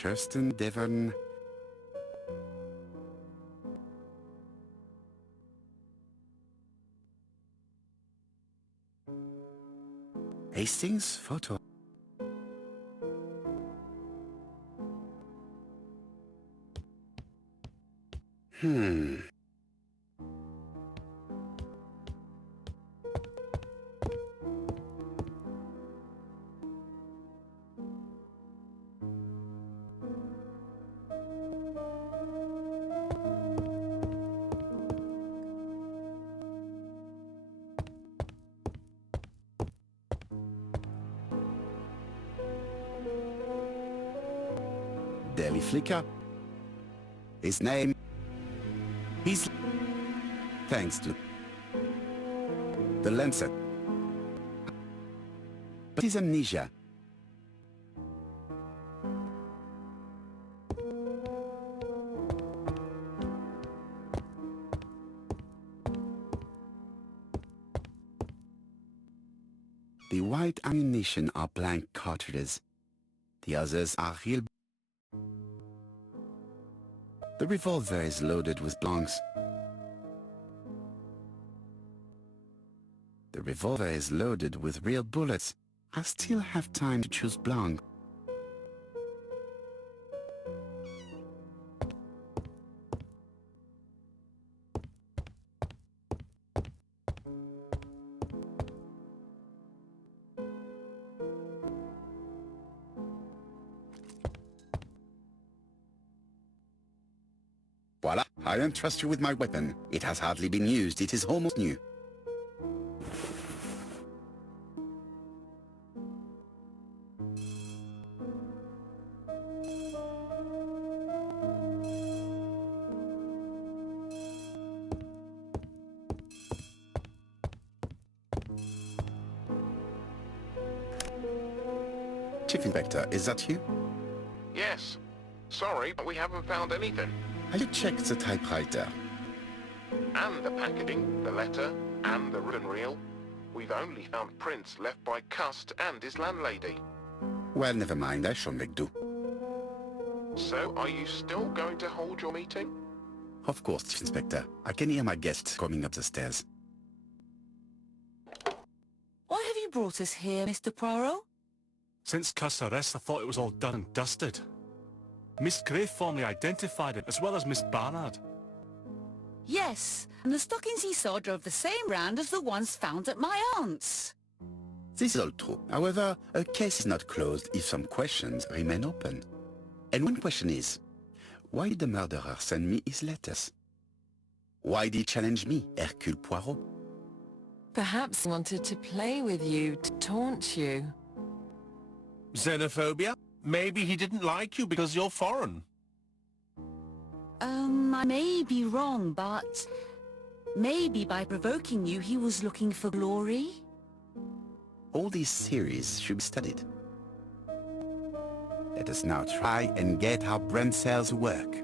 Churston, Devon. Hastings photo. Daily Flicker. His name. He's... Thanks to... The Lancet. But his amnesia. The white ammunition are blank cartridges. The others are real. The revolver is loaded with blanks. The revolver is loaded with real bullets. I still have time to choose blank. Voila, I entrust you with my weapon. It has hardly been used. It is almost new. Chief Inspector, is that you? Yes. Sorry, but we haven't found anything. Have you checked the typewriter? And the packaging, the letter, and the written reel. We've only found prints left by Cust and his landlady. Well, never mind, I shall make do. So, are you still going to hold your meeting? Of course, Chief Inspector. I can hear my guests coming up the stairs. Why have you brought us here, Mr. Poirot? Since Cust's arrest, I thought it was all done and dusted. Miss Gray formally identified it, as well as Miss Barnard. Yes, and the stockings he saw drove the same brand as the ones found at my aunt's. This is all true. However, a case is not closed if some questions remain open. And one question is, why did the murderer send me his letters? Why did he challenge me, Hercule Poirot? Perhaps he wanted to play with you, to taunt you. Xenophobia? Maybe he didn't like you because you're foreign. I may be wrong, but maybe by provoking you he was looking for glory? All these theories should be studied. Let us now try and get how brain cells work.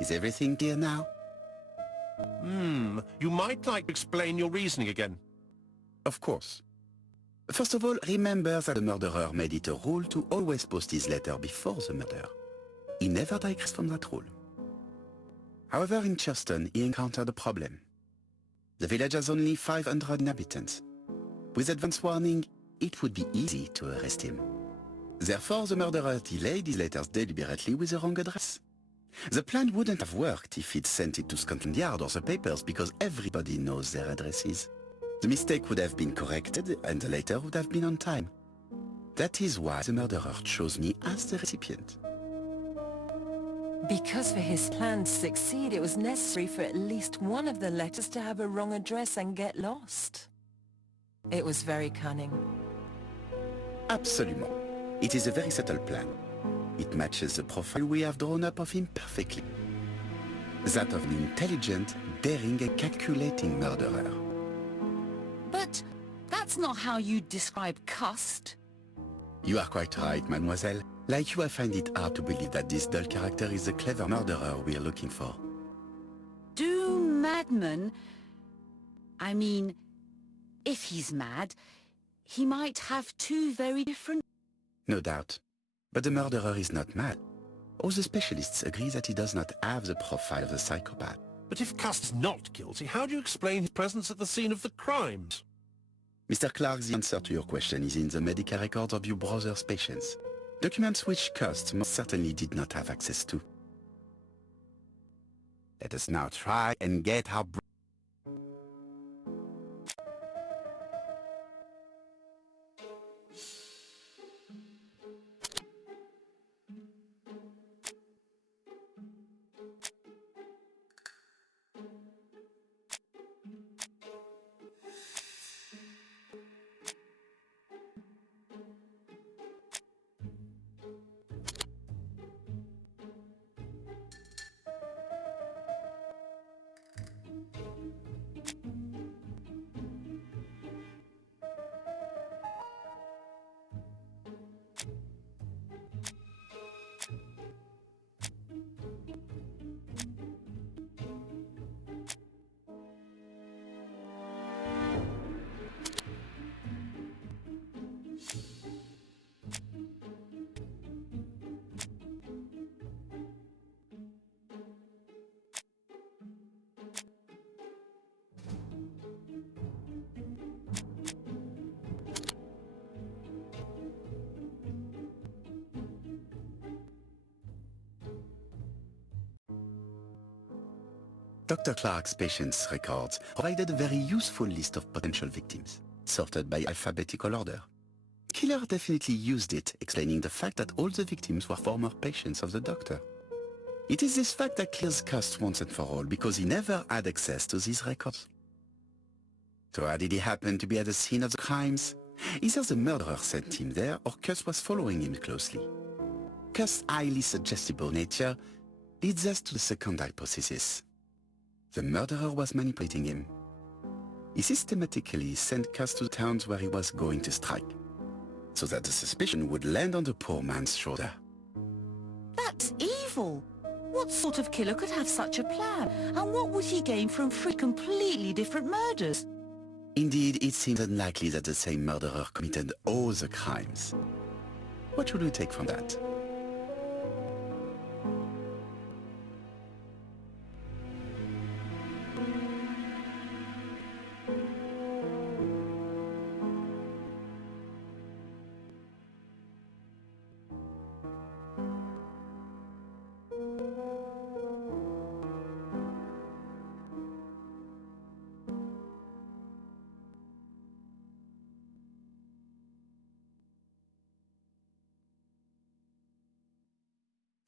Is everything clear now? You might like to explain your reasoning again. Of course. First of all, remember that the murderer made it a rule to always post his letter before the murder. He never digressed from that rule. However, in Churston, he encountered a problem. The village has only 500 inhabitants. With advance warning, it would be easy to arrest him. Therefore, the murderer delayed his letters deliberately with the wrong address. The plan wouldn't have worked if he'd sent it to Scotland Yard or the papers because everybody knows their addresses. The mistake would have been corrected and the letter would have been on time. That is why the murderer chose me as the recipient. Because for his plan to succeed, it was necessary for at least one of the letters to have a wrong address and get lost. It was very cunning. Absolument. It is a very subtle plan. It matches the profile we have drawn up of him perfectly. That of an intelligent, daring and calculating murderer. But that's not how you describe Cust. You are quite right, mademoiselle. Like you, I find it hard to believe that this dull character is the clever murderer we are looking for. Do madmen... I mean, if he's mad, he might have two very different... No doubt. But the murderer is not mad. All the specialists agree that he does not have the profile of the psychopath. But if Cust is not guilty, how do you explain his presence at the scene of the crimes? Mr. Clark, the answer to your question is in the medical records of your brother's patients. Documents which Cust most certainly did not have access to. Let us now try and get our... Dr. Clark's patients' records provided a very useful list of potential victims, sorted by alphabetical order. Killer definitely used it, explaining the fact that all the victims were former patients of the doctor. It is this fact that clears Cust once and for all, because he never had access to these records. So how did he happen to be at the scene of the crimes? Either the murderer sent him there, or Cust was following him closely. Cust's highly suggestible nature leads us to the second hypothesis. The murderer was manipulating him. He systematically sent Cust to the towns where he was going to strike, so that the suspicion would land on the poor man's shoulder. That's evil. What sort of killer could have such a plan? And what would he gain from three completely different murders? Indeed, it seems unlikely that the same murderer committed all the crimes. What should we take from that?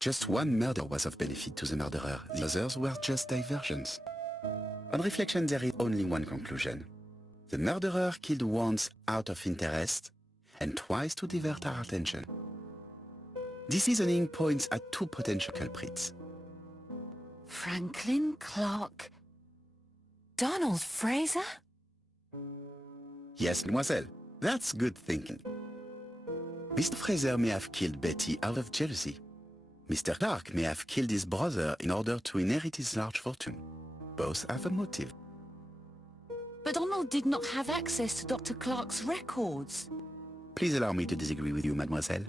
Just one murder was of benefit to the murderer, the others were just diversions. On reflection, there is only one conclusion. The murderer killed once out of interest, and twice to divert our attention. This reasoning points at two potential culprits. Franklin Clark. Donald Fraser? Yes, mademoiselle, that's good thinking. Mr. Fraser may have killed Betty out of jealousy. Mr. Clark may have killed his brother in order to inherit his large fortune. Both have a motive. But Donald did not have access to Dr. Clark's records. Please allow me to disagree with you, mademoiselle.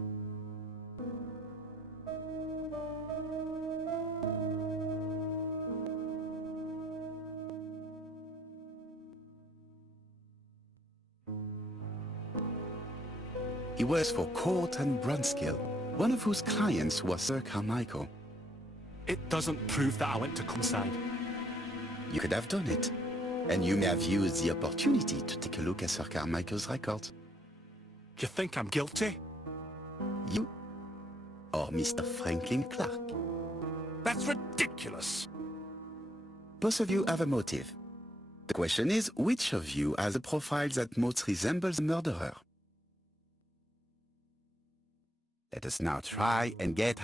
He works for Court and Brunskill, one of whose clients was Sir Carmichael. It doesn't prove that I went to Conside. You could have done it, and you may have used the opportunity to take a look at Sir Carmichael's records. You think I'm guilty? You or Mr. Franklin Clark. That's ridiculous. Both of you have a motive. The question is, which of you has a profile that most resembles the murderer? Let us now try and get...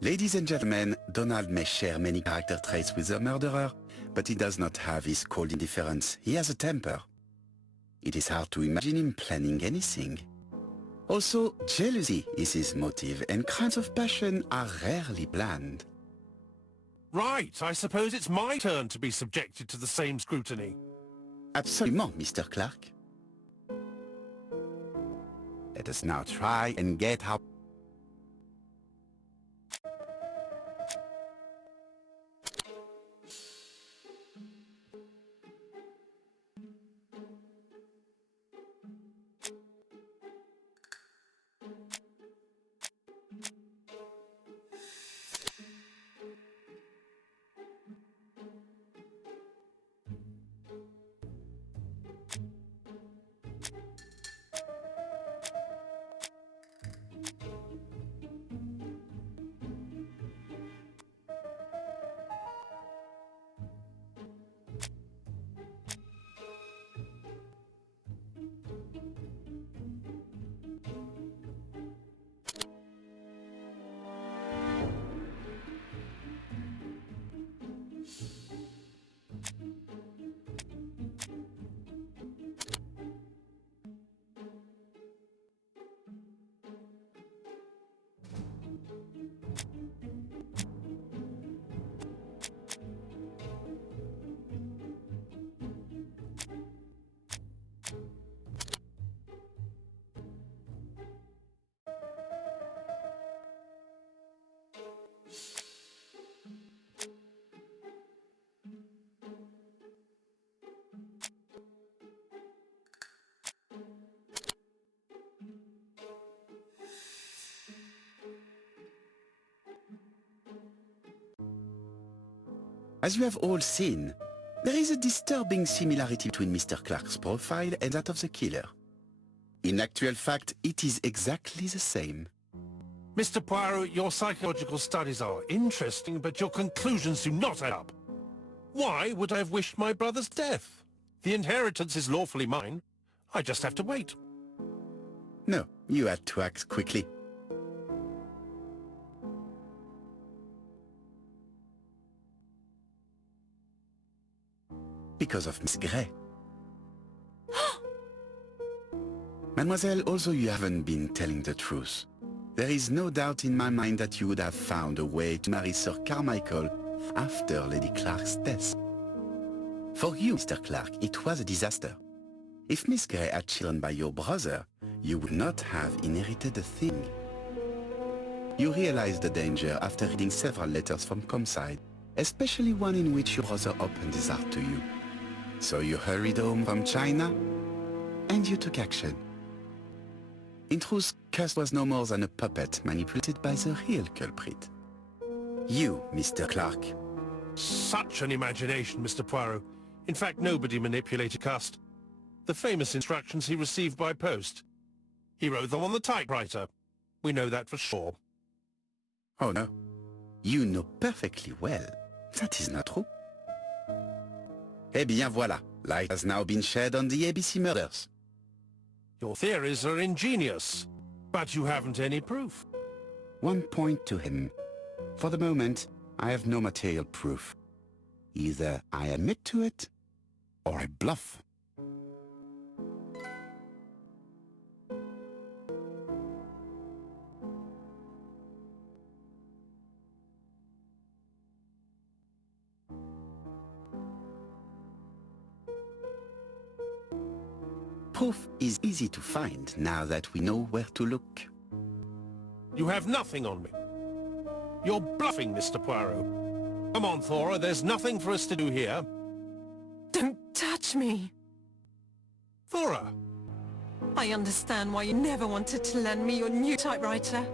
Ladies and gentlemen, Donald may share many character traits with the murderer, but he does not have his cold indifference. He has a temper. It is hard to imagine him planning anything. Also, jealousy is his motive, and crimes of passion are rarely planned. Right, I suppose it's my turn to be subjected to the same scrutiny. Absolument, Mr. Clark. Let us now try and get our... As you have all seen, there is a disturbing similarity between Mr. Clark's profile and that of the killer. In actual fact, it is exactly the same. Mr. Poirot, your psychological studies are interesting, but your conclusions do not add up. Why would I have wished my brother's death? The inheritance is lawfully mine. I just have to wait. No, you had to act quickly. Because of Miss Grey. Mademoiselle, although you haven't been telling the truth, there is no doubt in my mind that you would have found a way to marry Sir Carmichael after Lady Clark's death. For you, Mr. Clark, it was a disaster. If Miss Grey had children by your brother, you would not have inherited a thing. You realized the danger after reading several letters from Comside, especially one in which your brother opened his heart to you. So you hurried home from China, and you took action. In truth, Cust was no more than a puppet manipulated by the real culprit. You, Mr. Clark. Such an imagination, Mr. Poirot. In fact, nobody manipulated Cust. The famous instructions he received by post. He wrote them on the typewriter. We know that for sure. Oh no. You know perfectly well. That is not true. Eh bien voilà. Light has now been shed on the ABC murders. Your theories are ingenious, but you haven't any proof. One point to him. For the moment, I have no material proof. Either I admit to it, or I bluff. Proof is easy to find now that we know where to look. You have nothing on me. You're bluffing, Mr. Poirot. Come on, Thora, there's nothing for us to do here. Don't touch me. Thora! I understand why you never wanted to lend me your new typewriter,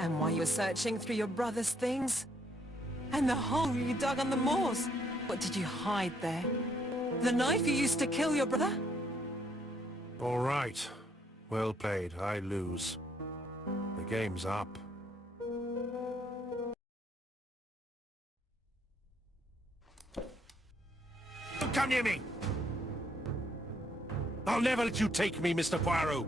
and why you were searching through your brother's things. And the hole you dug on the moors. What did you hide there? The knife you used to kill your brother? All right. Well played. I lose. The game's up. Don't come near me! I'll never let you take me, Mr. Poirot!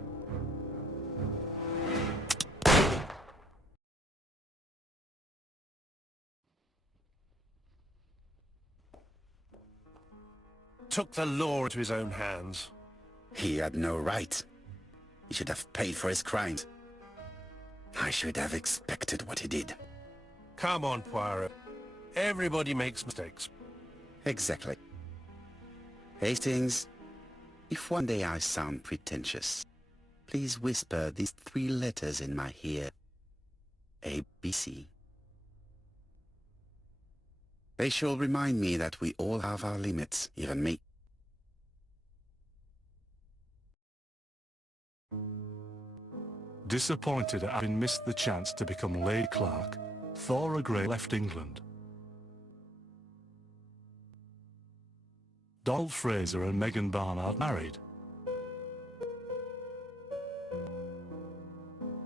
Took the law into his own hands. He had no right. He should have paid for his crimes. I should have expected what he did. Come on, Poirot. Everybody makes mistakes. Exactly. Hastings, if one day I sound pretentious, please whisper these 3 letters in my ear. ABC. They shall remind me that we all have our limits, even me. Disappointed at having missed the chance to become Lady Clark, Thora Grey left England. Donald Fraser and Megan Barnard married.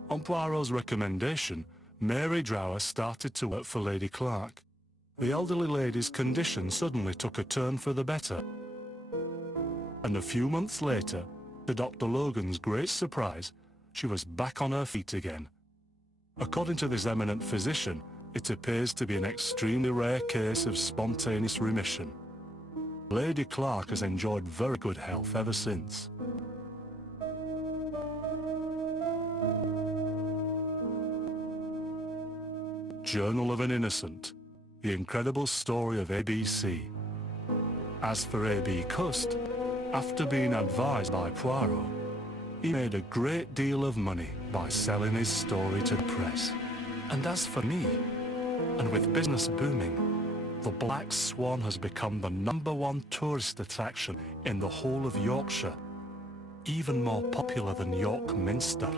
On Poirot's recommendation, Mary Drower started to work for Lady Clark. The elderly lady's condition suddenly took a turn for the better. And a few months later, to Dr. Logan's great surprise, she was back on her feet again. According to this eminent physician, it appears to be an extremely rare case of spontaneous remission. Lady Clark has enjoyed very good health ever since. Journal of an Innocent. The incredible story of ABC. As for A.B. Cust, after being advised by Poirot, he made a great deal of money by selling his story to the press. And as for me, and with business booming, the Black Swan has become the #1 tourist attraction in the whole of Yorkshire, even more popular than York Minster.